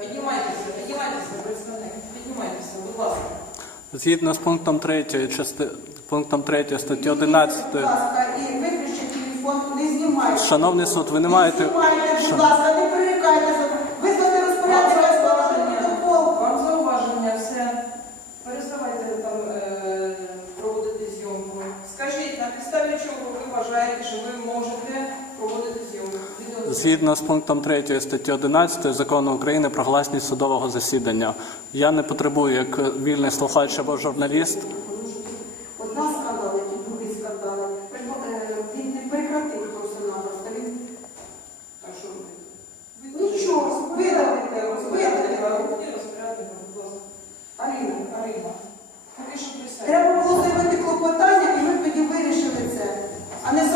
Піднімайтеся, піднімайтеся, представник, піднімайтеся, будь ласка. Згідно з пунктом 3, части... пунктом 3 статті 11, Будь ласка, і виключіть телефон, не знімайте. шановний суд, ви не маєте. Не знімайте, будь ласка, не перерікайтеся. Визвати розпорядника, складати протокол. Вам зауваження, все. Переставайте там е, проводити зйомку. Скажіть, на підставі чого ви вважаєте, що ви можете згідно з пунктом 3 статті 11 закону України про гласність судового засідання. Я не потребую як вільний слухач або журналіст. Одна скандала, і другий скандал. Е, він не прекратив просто Він а що робити? Нічого, видавите, розбирайте. Аліна, Аліна. Треба було заявити клопотання, і ми тоді вирішили це, а не